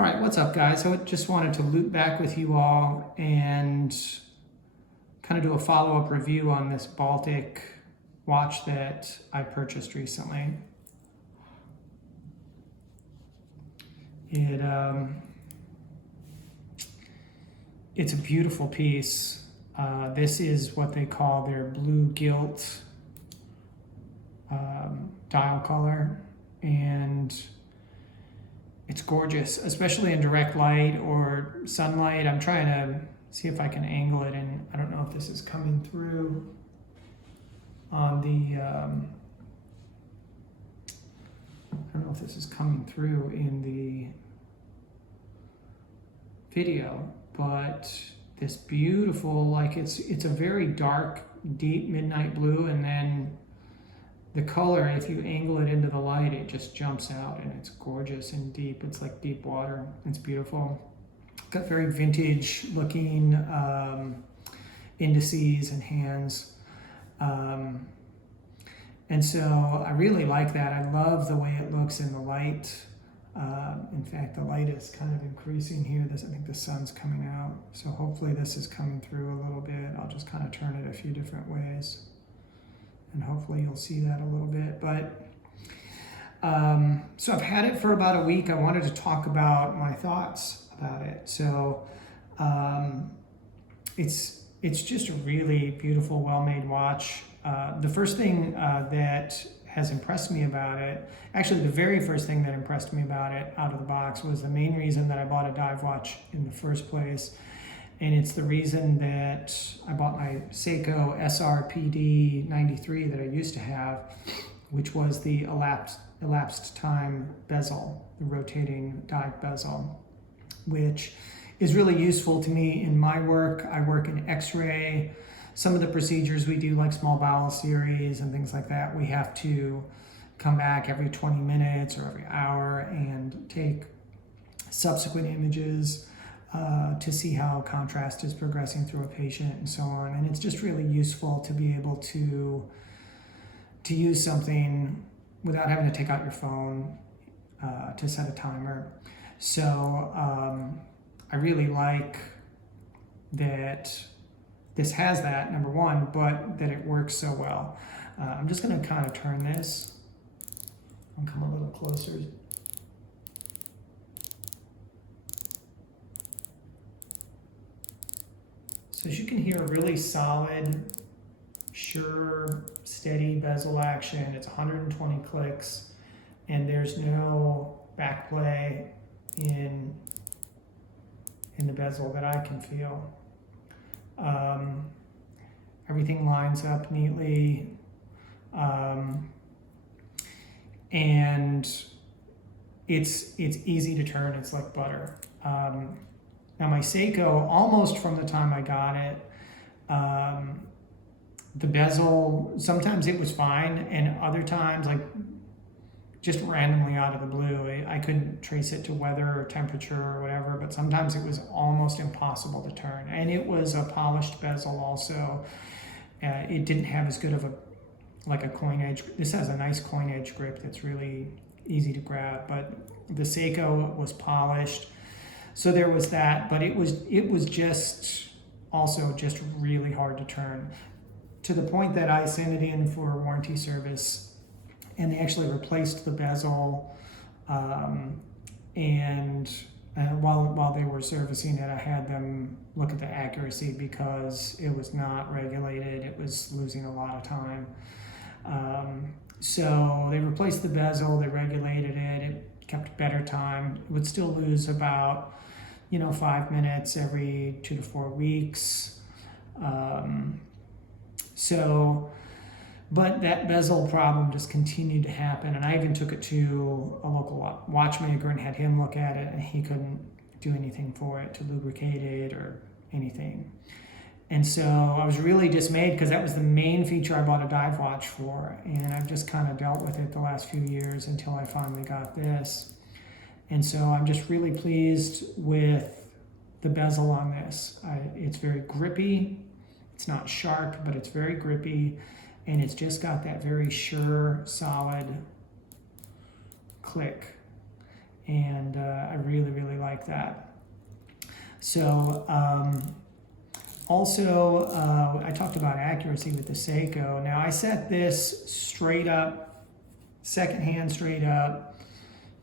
All right, what's up, guys? I just wanted to loop back with you all and kind of do a follow-up review on this Baltic watch that I purchased recently. It's a beautiful piece. This is what they call their blue gilt dial color, and it's gorgeous, especially in direct light or sunlight. I'm trying to see if I can angle it, and I don't know if this is coming through on the, I don't know if this is coming through in the video, but this beautiful, like it's a very dark, deep midnight blue, and then the color, if you angle it into the light, it just jumps out, and it's gorgeous and deep. It's like deep water. It's beautiful. Got very vintage looking indices and hands. And so I really like that. I love the way it looks in the light. In fact, the light is kind of increasing here. I think the sun's coming out. So hopefully this is coming through a little bit. I'll just kind of turn it a few different ways, and hopefully you'll see that a little bit. But so I've had it for about a week. I wanted to talk about my thoughts about it. So it's just a really beautiful, well-made watch. The first thing that has impressed me about it, actually the very first thing that impressed me about it out of the box, was the main reason that I bought a dive watch in the first place. And it's the reason that I bought my Seiko SRPD 93 that I used to have, which was the elapsed time bezel, the rotating dive bezel, which is really useful to me in my work. I work in X-ray. Some of the procedures we do, like small bowel series and things like that, we have to come back every 20 minutes or every hour and take subsequent images to see how contrast is progressing through a patient and so on. And it's just really useful to be able to use something without having to take out your phone to set a timer. So I really like that this has that, number one, but that it works so well. I'm just going to kind of turn this and come a little closer. So as you can hear, really solid, sure, steady bezel action. It's 120 clicks, and there's no backplay in the bezel that I can feel. Everything lines up neatly, and it's easy to turn. It's like butter. Now my Seiko, almost from the time I got it, the bezel, sometimes it was fine, and other times, like just randomly out of the blue, I couldn't trace it to weather or temperature or whatever, but sometimes it was almost impossible to turn. And it was a polished bezel also. It didn't have as good of a coin edge. This has a nice coin edge grip that's really easy to grab, but the Seiko was polished. So there was that, but it was just also just really hard to turn, to the point that I sent it in for warranty service, and they actually replaced the bezel. And while they were servicing it, I had them look at the accuracy because it was not regulated. It was losing a lot of time. So they replaced the bezel, they regulated it, it kept better time. It would still lose about 5 minutes every 2 to 4 weeks. But that bezel problem just continued to happen, and I even took it to a local watchmaker and had him look at it, and he couldn't do anything for it to lubricate it or anything. And so I was really dismayed, because that was the main feature I bought a dive watch for, and I've just kind of dealt with it the last few years until I finally got this. And so I'm just really pleased with the bezel on this. It's very grippy. It's not sharp, but it's very grippy. And it's just got that very sure, solid click. And I really, really like like that. So also, I talked about accuracy with the Seiko. Now I set this straight up, second hand straight up,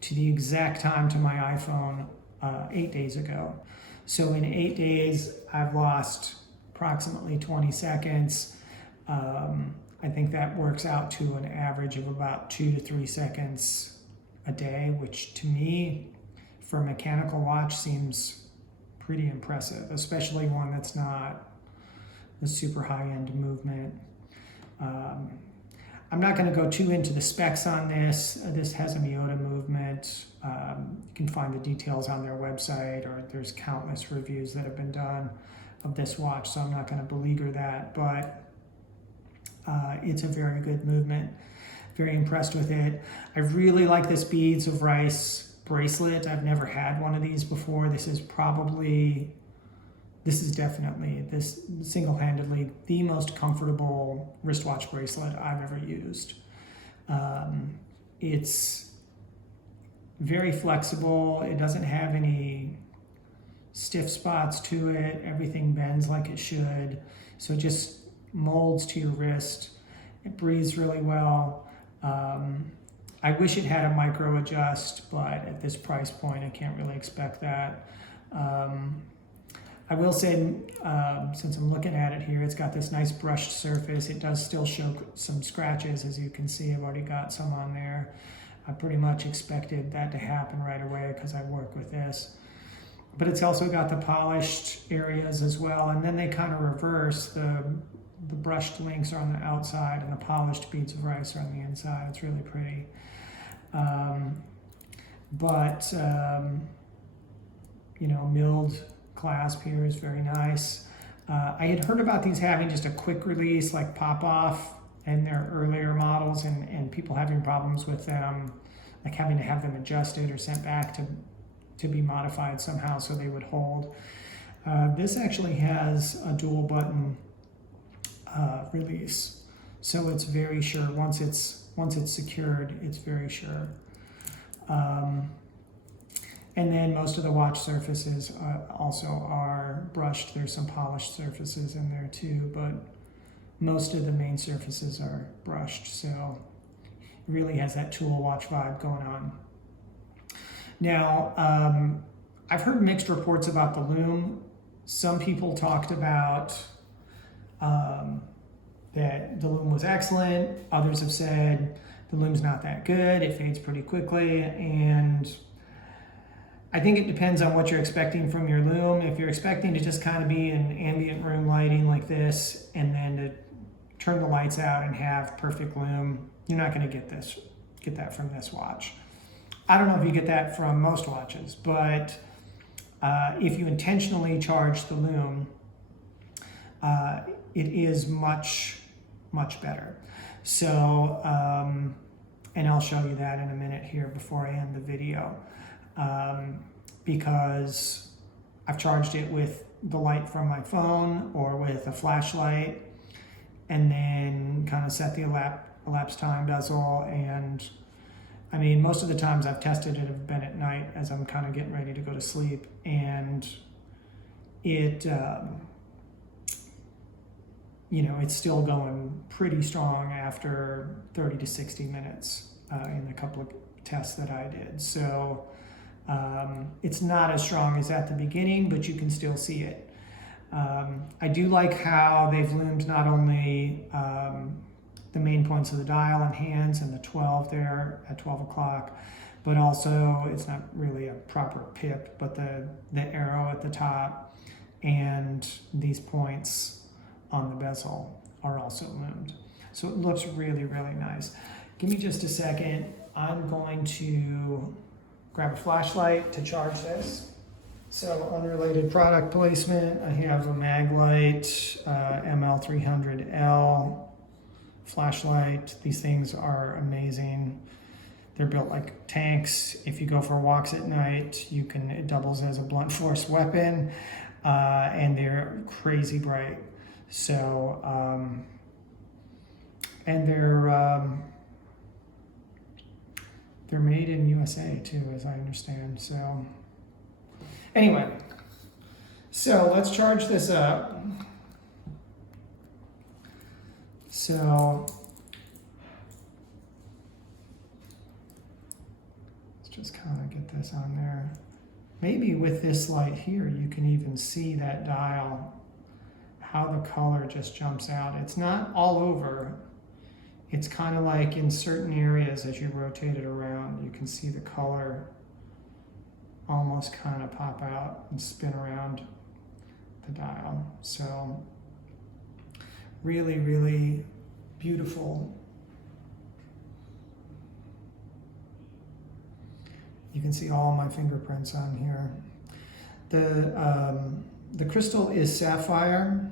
to the exact time to my iPhone 8 days ago. So in 8 days, I've lost approximately 20 seconds. I think that works out to an average of about 2 to 3 seconds a day, which to me, for a mechanical watch, seems pretty impressive, especially one that's not a super high-end movement. I'm not going to go too into the specs on this. This has a Miyota movement. You can find the details on their website, or there's countless reviews that have been done of this watch, so I'm not going to beleaguer that, but it's a very good movement. Very impressed with it. I really like this Beads of Rice bracelet. I've never had one of these before. This is definitely single-handedly the most comfortable wristwatch bracelet I've ever used. It's very flexible. It doesn't have any stiff spots to it. Everything bends like it should. So it just molds to your wrist. It breathes really well. I wish it had a micro adjust, but at this price point, I can't really expect that. I will say, since I'm looking at it here, it's got this nice brushed surface. It does still show some scratches, as you can see. I've already got some on there. I pretty much expected that to happen right away because I work with this. But it's also got the polished areas as well, and then they kind of reverse. The brushed links are on the outside and the polished Beads of Rice are on the inside. It's really pretty. Milled clasp here is very nice. I had heard about these having just a quick release, like pop off in their earlier models, and people having problems with them, like having to have them adjusted or sent back to be modified somehow so they would hold. This actually has a dual button release, so it's very sure. Once it's secured, it's very sure. And then most of the watch surfaces also are brushed. There's some polished surfaces in there too, but most of the main surfaces are brushed, so it really has that tool watch vibe going on. Now, I've heard mixed reports about the Lume. Some people talked about that the Lume was excellent. Others have said the Lume's not that good. It fades pretty quickly, and I think it depends on what you're expecting from your Lume. If you're expecting to just kind of be in ambient room lighting like this, and then to turn the lights out and have perfect Lume, you're not going to get that from this watch. I don't know if you get that from most watches, but if you intentionally charge the Lume, it is much better. So, and I'll show you that in a minute here before I end the video. Because I've charged it with the light from my phone or with a flashlight, and then kind of set the elapsed time bezel. And I mean, most of the times I've tested it have been at night as I'm kind of getting ready to go to sleep, and it it's still going pretty strong after 30 to 60 minutes in a couple of tests that I did. So it's not as strong as at the beginning, but you can still see it. I do like how they've loomed not only the main points of the dial and hands and the 12 there at 12 o'clock, but also it's not really a proper pip, but the arrow at the top and these points on the bezel are also loomed. So it looks really, really nice. Give me just a second. I'm going to grab a flashlight to charge this. So unrelated product placement, I have a Maglite ML300L flashlight. These things are amazing. They're built like tanks. If you go for walks at night, it doubles as a blunt force weapon, and they're crazy bright. So, and they're made in USA too, as I understand. So Anyway, so let's charge this up. So let's just kind of get this on there. Maybe with this light here, you can even see that dial, how the color just jumps out. It's not all over. It's kind of like in certain areas as you rotate it around, you can see the color almost kind of pop out and spin around the dial. So really, really beautiful. You can see all my fingerprints on here. The crystal is sapphire,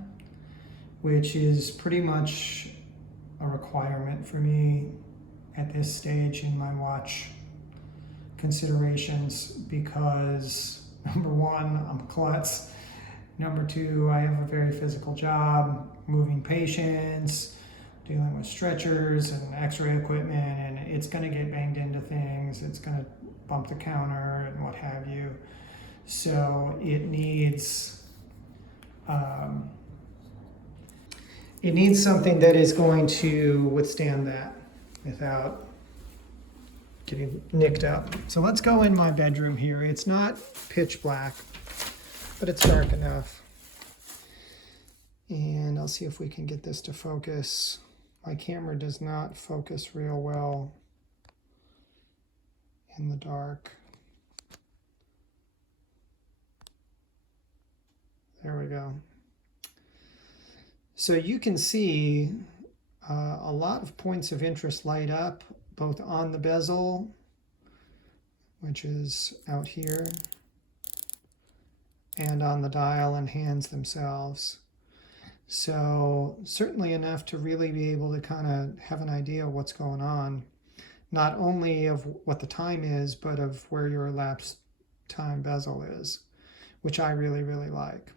which is pretty much a requirement for me at this stage in my watch considerations, because number one, I'm a klutz. Number two, I have a very physical job, moving patients, dealing with stretchers and x-ray equipment, and it's going to get banged into things. It's going to bump the counter and what have you. So it needs something that is going to withstand that without getting nicked up. So let's go in my bedroom here. It's not pitch black, but it's dark enough. And I'll see if we can get this to focus. My camera does not focus real well in the dark. There we go. So you can see a lot of points of interest light up, both on the bezel, which is out here, and on the dial and hands themselves. So certainly enough to really be able to kind of have an idea of what's going on, not only of what the time is, but of where your elapsed time bezel is, which I really, really like.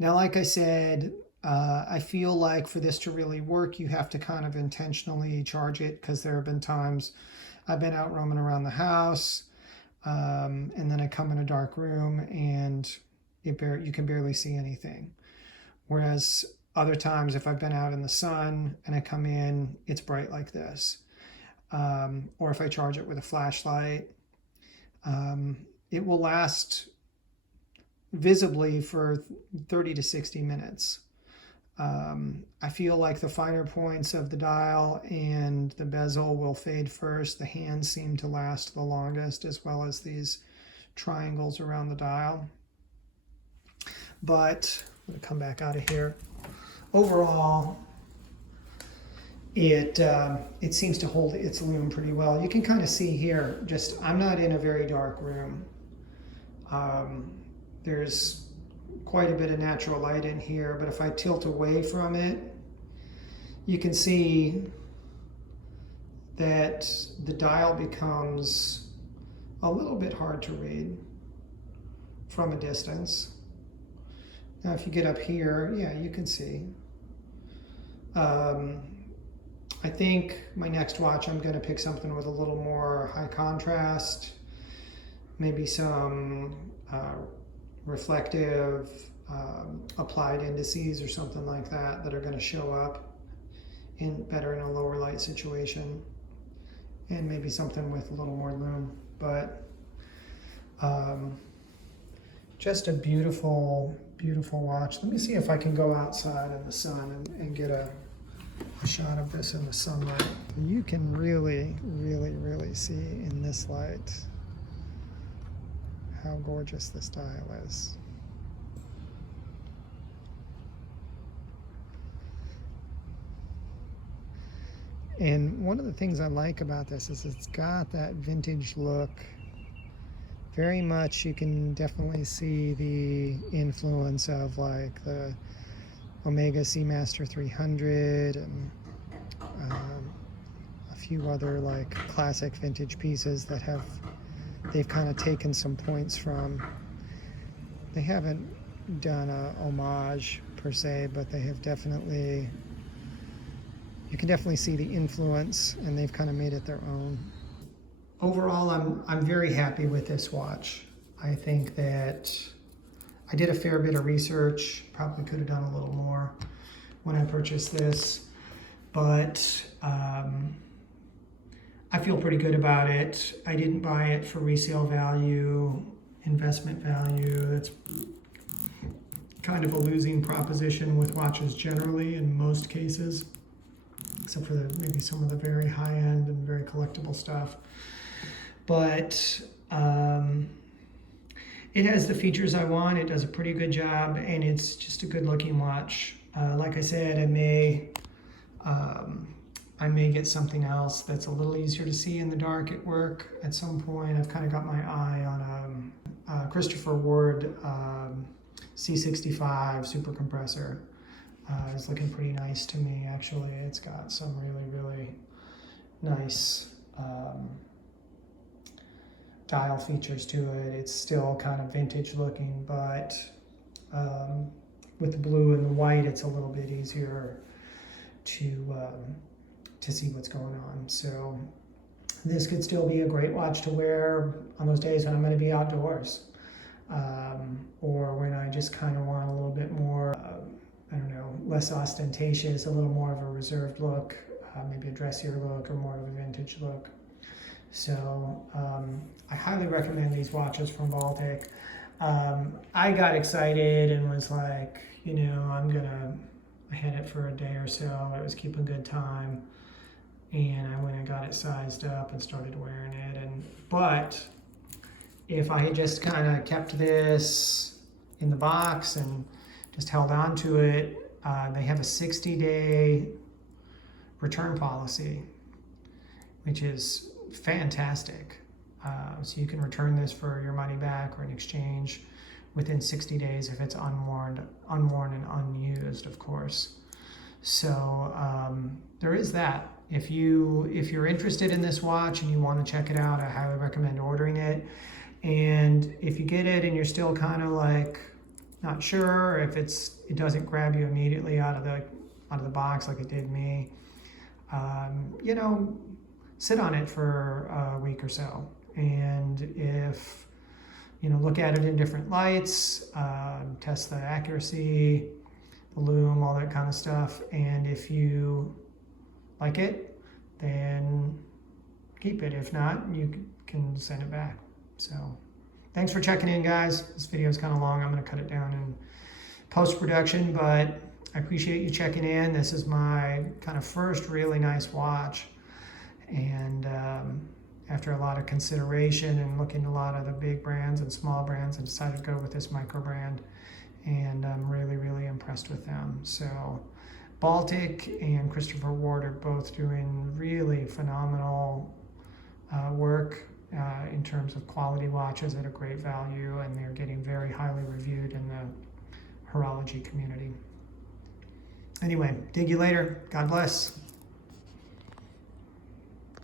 Now, like I said, I feel like for this to really work, you have to kind of intentionally charge it, because there have been times I've been out roaming around the house, and then I come in a dark room and you can barely see anything. Whereas other times, if I've been out in the sun and I come in, it's bright like this. Or if I charge it with a flashlight, it will last visibly for 30 to 60 minutes. I feel like the finer points of the dial and the bezel will fade first. The hands seem to last the longest, as well as these triangles around the dial. But I'm going to come back out of here. Overall, it seems to hold its lume pretty well. You can kind of see here, just I'm not in a very dark room. There's quite a bit of natural light in here, but if I tilt away from it, you can see that the dial becomes a little bit hard to read from a distance. Now if you get up here, yeah, you can see. I think my next watch, I'm going to pick something with a little more high contrast, maybe some reflective applied indices or something like that are going to show up better in a lower light situation, and maybe something with a little more lume. But just a beautiful, beautiful watch. Let me see if I can go outside in the sun and get a shot of this in the sunlight. You can really, really, really see in this light how gorgeous this dial is. And one of the things I like about this is it's got that vintage look. Very much, you can definitely see the influence of like the Omega Seamaster 300 and a few other like classic vintage pieces that they've kind of taken some points from. They haven't done a homage per se, but they have definitely, you can definitely see the influence, and they've kind of made it their own. Overall, I'm very happy with this watch. I think that I did a fair bit of research, probably could have done a little more when I purchased this, but I feel pretty good about it. I didn't buy it for resale value, investment value. That's kind of a losing proposition with watches generally in most cases, except for maybe some of the very high-end and very collectible stuff. But it has the features I want. It does a pretty good job, and it's just a good-looking watch. Like I said, I may get something else that's a little easier to see in the dark at work at some point. I've kind of got my eye on a Christopher Ward C65 super compressor. It's looking pretty nice to me, actually. It's got some really nice dial features to it. It's still kind of vintage looking, but with the blue and the white, it's a little bit easier to see what's going on. So this could still be a great watch to wear on those days when I'm going to be outdoors, or when I just kind of want a little bit more, I don't know, less ostentatious, a little more of a reserved look, maybe a dressier look or more of a vintage look. So I highly recommend these watches from Baltic. I got excited and was like, you know, I had it for a day or so. It was keeping good time, and I went and got it sized up and started wearing it. But if I had just kind of kept this in the box and just held on to it, they have a 60-day return policy, which is fantastic. So you can return this for your money back or an exchange within 60 days if it's unworn and unused, of course. So there is that. If you're interested in this watch and you want to check it out, I highly recommend ordering it. And if you get it and you're still kind of like not sure, if it doesn't grab you immediately out of the box like it did me, you know, sit on it for a week or so, and if you know, look at it in different lights, test the accuracy, the lume, all that kind of stuff, and if you like it, then keep it. If not, you can send it back. So thanks for checking in, guys. This video is kind of long. I'm going to cut it down in post-production, but I appreciate you checking in. This is my kind of first really nice watch, and after a lot of consideration and looking at a lot of the big brands and small brands, I decided to go with this micro brand, and I'm really impressed with them. So Baltic and Christopher Ward are both doing really phenomenal work in terms of quality watches at a great value, and they're getting very highly reviewed in the horology community. Anyway, dig you later. God bless.